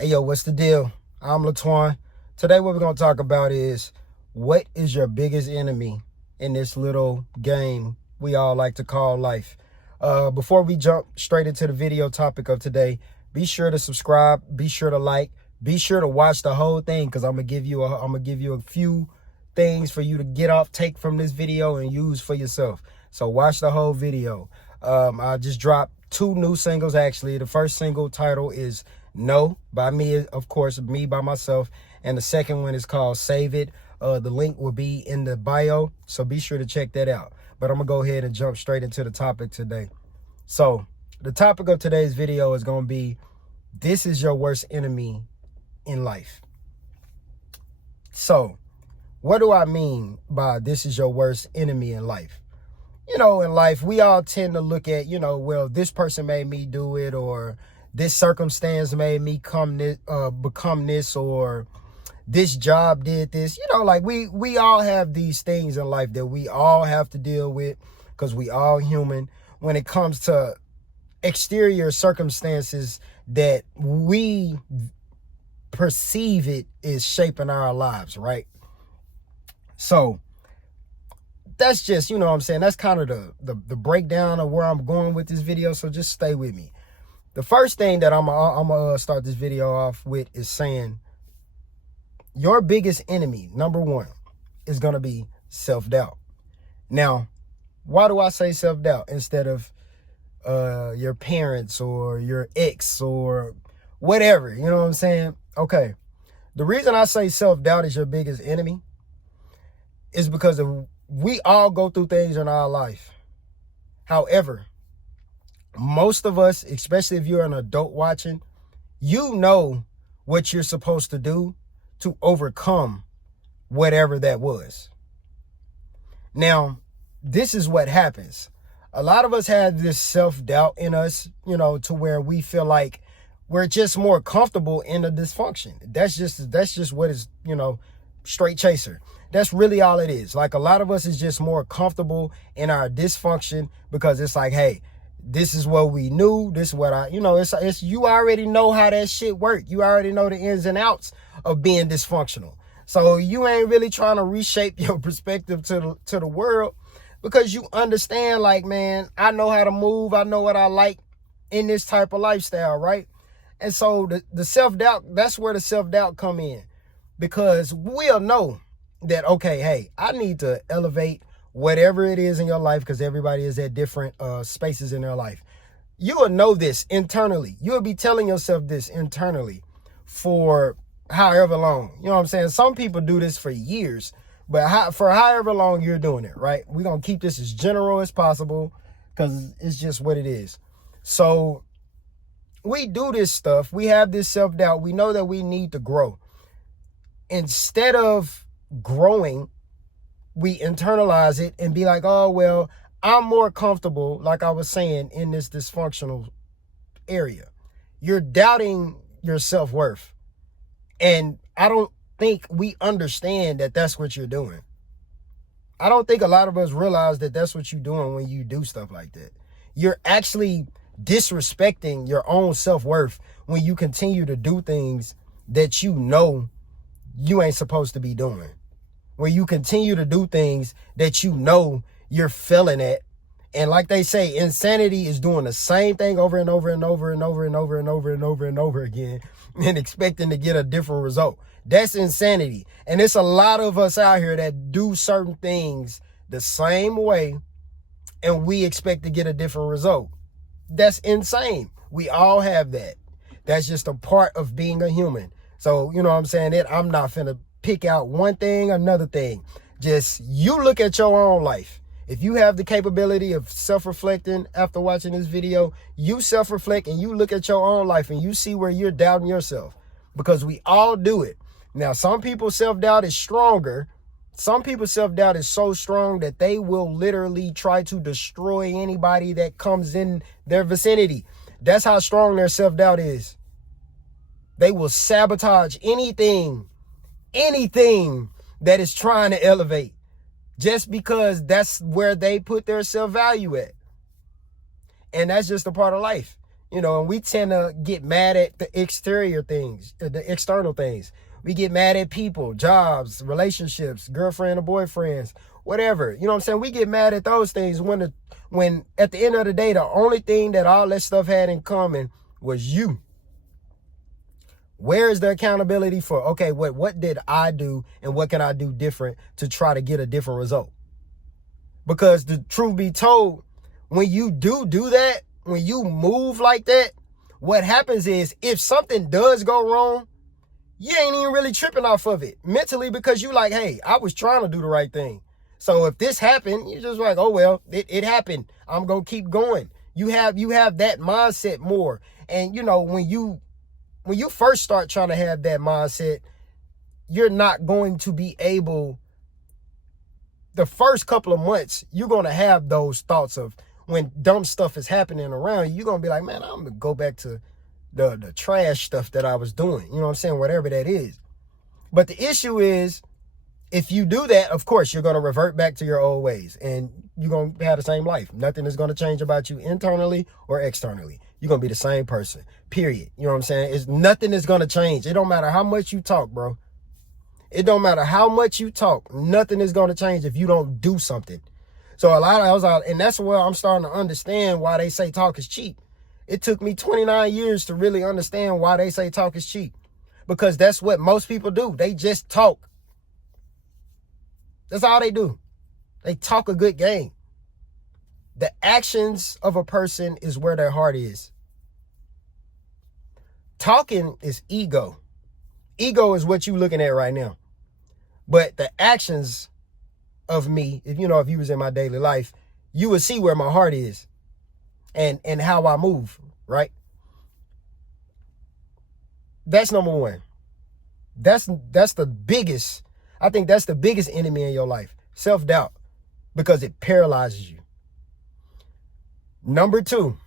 Hey, yo, what's the deal? I'm LATWAN. Today, what we're going to talk about is what is your biggest enemy in this little game we all like to call life. Before we jump straight into the video topic of today, be sure to subscribe, be sure to like, be sure to watch the whole thing because I'm gonna give you a few things for you to take from this video and use for yourself. So watch the whole video. I just dropped 2 new singles actually. The first single title is No by me, of course, me by myself, and the second one is called Save It. The link will be in the bio, so be sure to check that out. But I'm gonna go ahead and jump straight into the topic today. So the topic of today's video is gonna be, this is your worst enemy in life. So what do I mean by this is your worst enemy in life? You know, in life, we all tend to look at, well, this person made me do it, or this circumstance made me become this, or this job did this. Like we all have these things in life that we all have to deal with because we all human when it comes to exterior circumstances that we perceive it is shaping our lives, right? So that's just, what I'm saying, that's kind of the breakdown of where I'm going with this video. So just stay with me. The first thing that I'm gonna start this video off with is saying your biggest enemy, number one, is gonna be self-doubt. Now, why do I say self-doubt instead of your parents or your ex or whatever? You know what I'm saying? Okay. The reason I say self-doubt is your biggest enemy is because we all go through things in our life. However, most of us, especially if you're an adult watching, you know what you're supposed to do to overcome whatever that was. Now, this is what happens. A lot of us have this self-doubt in us, to where we feel like we're just more comfortable in the dysfunction. That's just what is, straight chaser. That's really all it is. Like, a lot of us is just more comfortable in our dysfunction because it's like, hey, this is what we knew. This is what it's you already know how that shit work. You already know the ins and outs of being dysfunctional. So you ain't really trying to reshape your perspective to the world because you understand, like, man, I know how to move. I know what I like in this type of lifestyle, right? And so the self-doubt, that's where the self-doubt come in, because we'll know that, okay, hey, I need to elevate whatever it is in your life, because everybody is at different spaces in their life. You will know this internally. You will be telling yourself this internally for however long. You know what I'm saying? Some people do this for years, but for however long you're doing it, right? We're going to keep this as general as possible because it's just what it is. So we do this stuff. We have this self-doubt. We know that we need to grow. Instead of growing, we internalize it and be like, oh, well, I'm more comfortable, like I was saying, in this dysfunctional area. You're doubting your self-worth. And I don't think we understand that that's what you're doing. I don't think a lot of us realize that that's what you're doing when you do stuff like that. You're actually disrespecting your own self-worth when you continue to do things that you know you ain't supposed to be doing. When you continue to do things that you know you're failing at. And like they say, insanity is doing the same thing over and over and over and over and over and over and over and over again and expecting to get a different result. That's insanity. And it's a lot of us out here that do certain things the same way and we expect to get a different result. That's insane. We all have that. That's just a part of being a human. So, you know what I'm saying? I'm not finna pick out one thing, another thing. Just you look at your own life. If you have the capability of self-reflecting after watching this video, you self-reflect and you look at your own life and you see where you're doubting yourself, because we all do it. Now, some people's self-doubt is stronger. Some people's self-doubt is so strong that they will literally try to destroy anybody that comes in their vicinity. That's how strong their self-doubt is. They will sabotage anything that is trying to elevate, just because that's where they put their self-value at. And that's just a part of life. You know, and we tend to get mad at the exterior things, the external things. We get mad at people, jobs, relationships, girlfriend or boyfriends, whatever. You know what I'm saying? We get mad at those things when at the end of the day, the only thing that all that stuff had in common was you. Where is the accountability for, okay, what did I do and what can I do different to try to get a different result? Because the truth be told, when you do that, when you move like that, what happens is if something does go wrong, you ain't even really tripping off of it mentally because you like, hey, I was trying to do the right thing. So if this happened, you're just like, oh, well, it happened. I'm going to keep going. You have that mindset more. And, you know, when you first start trying to have that mindset, you're not going to be able, the first couple of months, you're going to have those thoughts of when dumb stuff is happening around you, you're going to be like, man, I'm going to go back to the trash stuff that I was doing. You know what I'm saying? Whatever that is. But the issue is, if you do that, of course, you're going to revert back to your old ways and you're going to have the same life. Nothing is going to change about you internally or externally. You're going to be the same person, period. You know what I'm saying? Nothing is going to change. It don't matter how much you talk, bro. It don't matter how much you talk. Nothing is going to change if you don't do something. So a lot of I was out, and that's where I'm starting to understand why they say talk is cheap. It took me 29 years to really understand why they say talk is cheap. Because that's what most people do. They just talk. That's all they do. They talk a good game. The actions of a person is where their heart is. Talking is ego. Ego is what you're looking at right now. But the actions of me, if you was in my daily life, you would see where my heart is and how I move, right? That's number one. That's the biggest, I think that's the biggest enemy in your life. Self-doubt, because it paralyzes you. Number two,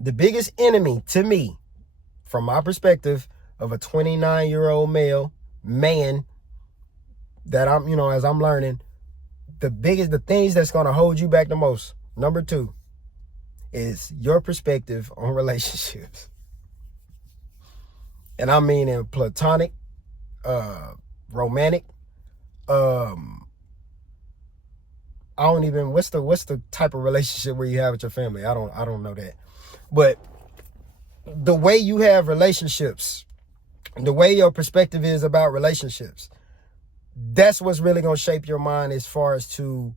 the biggest enemy to me, from my perspective of a 29-year-old man that I'm, as I'm learning, the things that's going to hold you back the most, number two, is your perspective on relationships. And I mean in platonic, romantic, I don't even, what's the type of relationship where you have with your family? I don't know that. But the way you have relationships, the way your perspective is about relationships, that's what's really going to shape your mind as far as to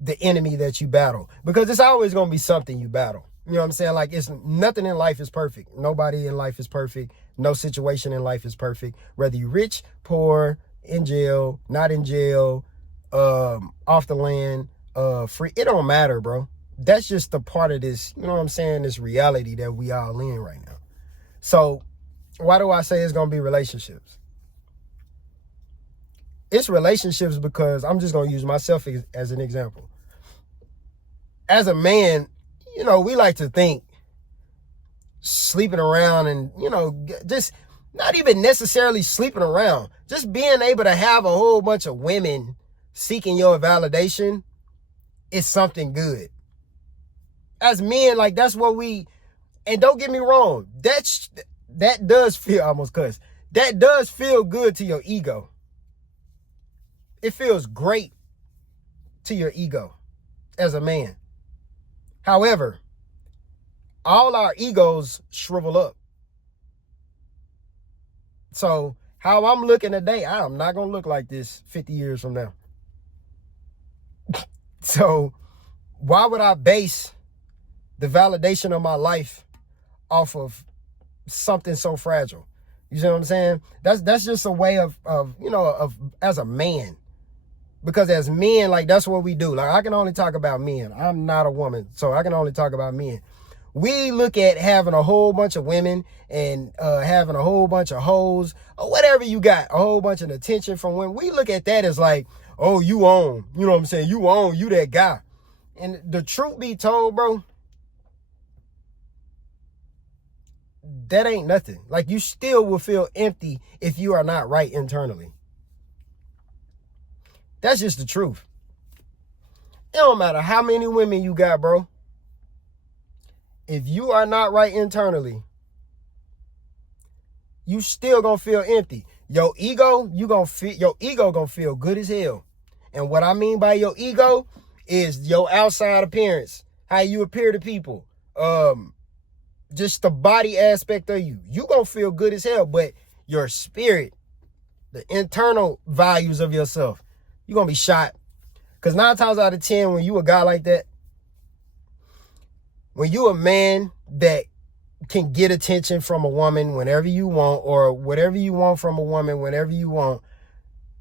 the enemy that you battle. Because it's always going to be something you battle. You know what I'm saying? Like, it's nothing in life is perfect. Nobody in life is perfect. No situation in life is perfect. Whether you're rich, poor, in jail, not in jail, off the land, free, it don't matter, bro. That's just a part of this, you know what I'm saying, this reality that we all in right now. So why do I say it's going to be relationships? It's relationships because I'm just going to use myself as an example. As a man, we like to think sleeping around and, just not even necessarily sleeping around, just being able to have a whole bunch of women seeking your validation is something good. As men, like, that's what and don't get me wrong, that does feel, I almost cuss, that does feel good to your ego. It feels great to your ego as a man. However, all our egos shrivel up. So how I'm looking today, I'm not going to look like this 50 years from now. So why would I base the validation of my life off of something so fragile? You see what I'm saying? That's just a way of as a man. Because as men, like, that's what we do. Like, I can only talk about men. I'm not a woman, so I can only talk about men. We look at having a whole bunch of women and having a whole bunch of hoes or whatever you got, a whole bunch of attention from women. We look at that as like, oh, you own. You know what I'm saying? You own. You that guy. And the truth be told, bro, that ain't nothing. Like, you still will feel empty if you are not right internally. That's just the truth. It don't matter how many women you got, bro. if you are not right internally, you still gonna feel empty. Your ego gonna feel good as hell. And what I mean by your ego is your outside appearance, how you appear to people, just the body aspect of you. You gonna feel good as hell, but your spirit, the internal values of yourself, you're gonna be shot. Because 9 times out of 10, when you a guy like that, when you a man that can get attention from a woman whenever you want, or whatever you want from a woman whenever you want,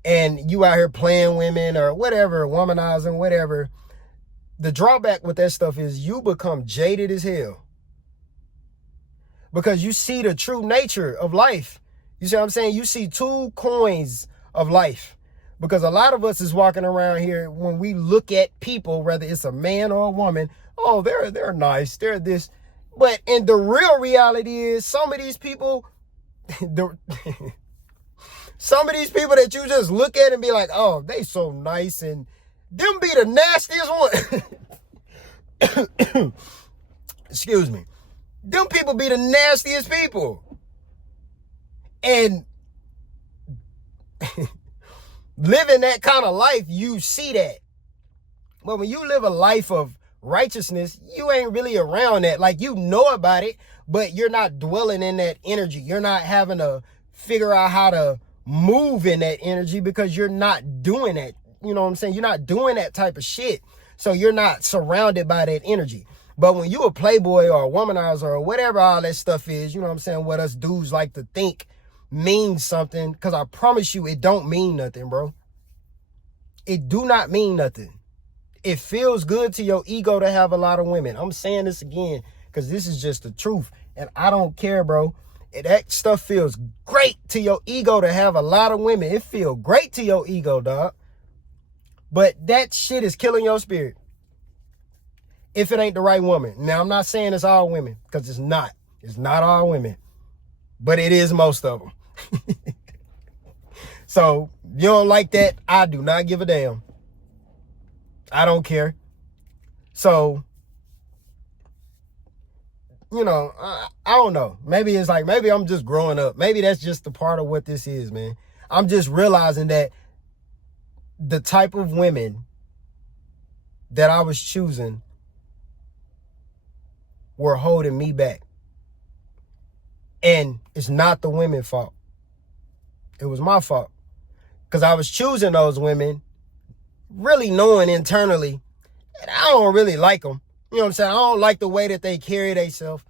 and you out here playing women or whatever, womanizing, whatever, the drawback with that stuff is you become jaded as hell. Because you see the true nature of life. You see what I'm saying? You see 2 coins of life. Because a lot of us is walking around here, when we look at people, whether it's a man or a woman, oh, they're nice, they're this. But in the real reality is, some of these people, some of these people that you just look at and be like, oh, they so nice, and them be the nastiest one. Excuse me. Them people be the nastiest people. And living that kind of life, you see that. But when you live a life of righteousness, you ain't really around that. Like, you know about it, but you're not dwelling in that energy. You're not having to figure out how to move in that energy, because you're not doing that. You know what I'm saying? You're not doing that type of shit. So you're not surrounded by that energy. But when you a playboy or a womanizer or whatever all that stuff is, you know what I'm saying, what us dudes like to think means something, because I promise you it don't mean nothing, bro. It do not mean nothing. It feels good to your ego to have a lot of women. I'm saying this again because this is just the truth. And I don't care, bro. That stuff feels great to your ego to have a lot of women. It feels great to your ego, dog. But that shit is killing your spirit if it ain't the right woman. Now, I'm not saying it's all women, because it's not. It's not all women. But it is most of them. So, you don't like that? I do not give a damn. I don't care. So, you know, I don't know. Maybe it's like, maybe I'm just growing up. Maybe that's just the part of what this is, man. I'm just realizing that the type of women that I was choosing were holding me back. And it's not the women's fault. It was my fault. Because I was choosing those women, really knowing internally that I don't really like them. You know what I'm saying? I don't like the way that they carry themselves.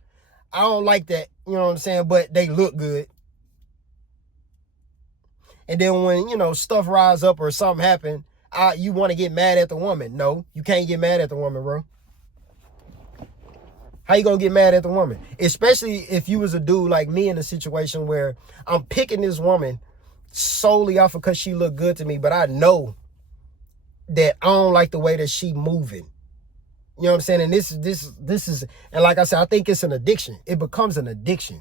I don't like that, you know what I'm saying? But they look good. And then when, you know, stuff rise up or something happen, you want to get mad at the woman. No, you can't get mad at the woman, bro. How you gonna get mad at the woman? Especially if you was a dude like me in a situation where I'm picking this woman solely off of because she looked good to me, but I know that I don't like the way that she moving. You know what I'm saying? And this is, and like I said, I think it's an addiction. It becomes an addiction.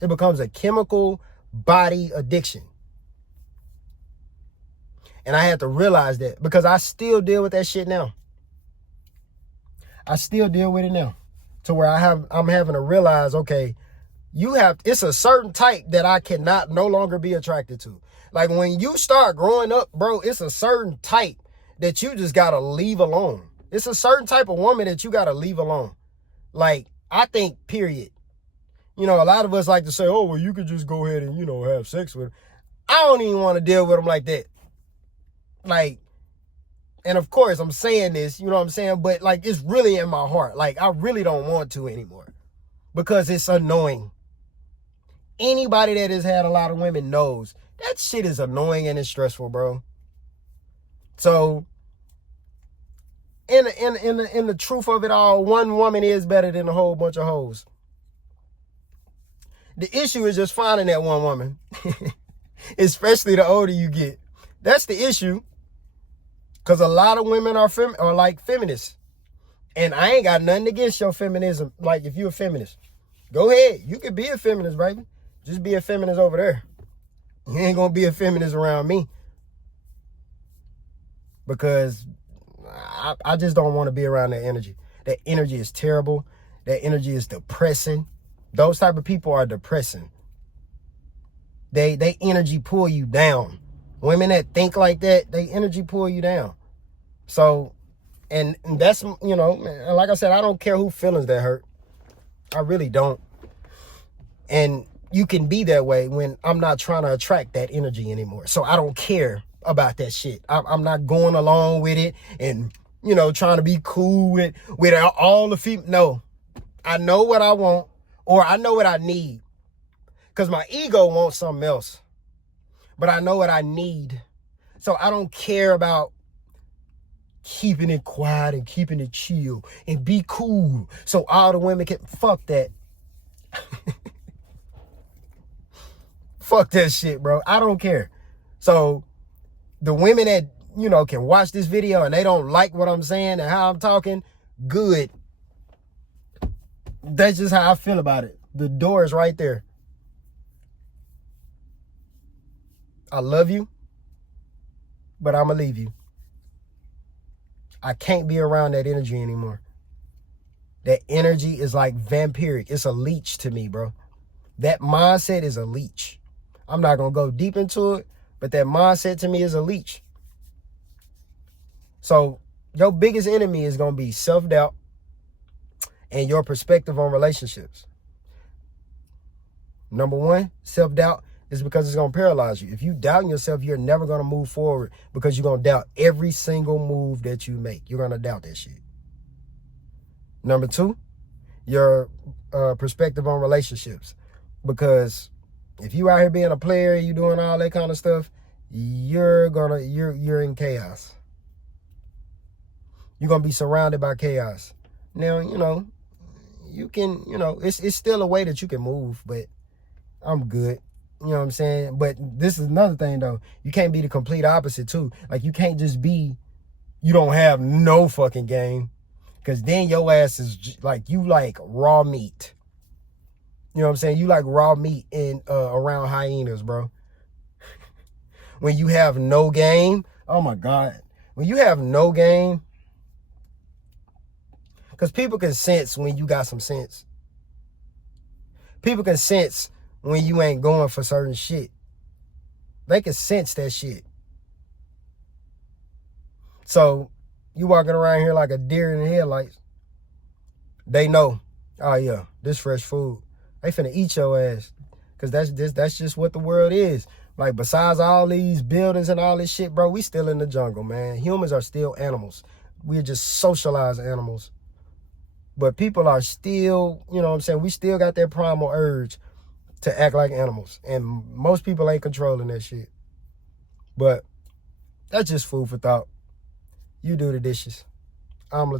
It becomes a chemical body addiction. And I had to realize that, because I still deal with that shit now. I still deal with it now. To where I'm having to realize, okay, it's a certain type that I cannot no longer be attracted to. Like, when you start growing up, bro, it's a certain type that you just gotta leave alone. It's a certain type of woman that you gotta leave alone. Like, I think, period. You know, a lot of us like to say, oh, well, you could just go ahead and, you know, have sex with her. I don't even want to deal with them like that. Like, and of course I'm saying this, you know what I'm saying? But like, it's really in my heart. Like, I really don't want to anymore, because it's annoying. Anybody that has had a lot of women knows that shit is annoying and it's stressful, bro. So in the truth of it all, one woman is better than a whole bunch of hoes. The issue is just finding that one woman, especially the older you get. That's the issue. Because a lot of women are like feminists. And I ain't got nothing against your feminism. Like, if you're a feminist, go ahead. You can be a feminist, baby. Just be a feminist over there. You ain't going to be a feminist around me. Because I just don't want to be around that energy. That energy is terrible. That energy is depressing. Those type of people are depressing. They energy pull you down. Women that think like that, they energy pull you down. So, and that's, you know, like I said, I don't care who feelings that hurt. I really don't. And you can be that way when I'm not trying to attract that energy anymore. So I don't care about that shit. I'm not going along with it and, you know, trying to be cool with all the females. No, I know what I want, or I know what I need. Because my ego wants something else. But I know what I need. So I don't care about keeping it quiet and keeping it chill and be cool so all the women can, fuck that. Fuck that shit, bro. I don't care. So the women that, you know, can watch this video and they don't like what I'm saying and how I'm talking, good. That's just how I feel about it. The door is right there. I love you, but I'm gonna leave you. I can't be around that energy anymore. That energy is like vampiric. It's a leech to me, bro. That mindset is a leech. I'm not going to go deep into it, but that mindset to me is a leech. So your biggest enemy is going to be self-doubt and your perspective on relationships. Number one, self-doubt is because it's going to paralyze you. If you doubt yourself, you're never going to move forward because you're going to doubt every single move that you make. You're going to doubt that shit. Number two, your perspective on relationships. Because if you out here being a player, you doing all that kind of stuff, you're in chaos. You're going to be surrounded by chaos. Now, you know, you can, you know, it's still a way that you can move, but I'm good. You know what I'm saying? But this is another thing, though. You can't be the complete opposite, too. Like, you can't just be, you don't have no fucking game. Because then your ass is like, you like raw meat. You know what I'm saying? You like raw meat in around hyenas, bro. When you have no game, oh my God. When you have no game, because people can sense when you got some sense. People can sense when you ain't going for certain shit. They can sense that shit. So you walking around here like a deer in the headlights. They know, oh yeah, this fresh food. They finna eat your ass. Cause that's just what the world is. Like, besides all these buildings and all this shit, bro, we still in the jungle, man. Humans are still animals. We're just socialized animals. But people are still, you know what I'm saying? We still got that primal urge to act like animals. And most people ain't controlling that shit. But that's just food for thought. You do the dishes. I'm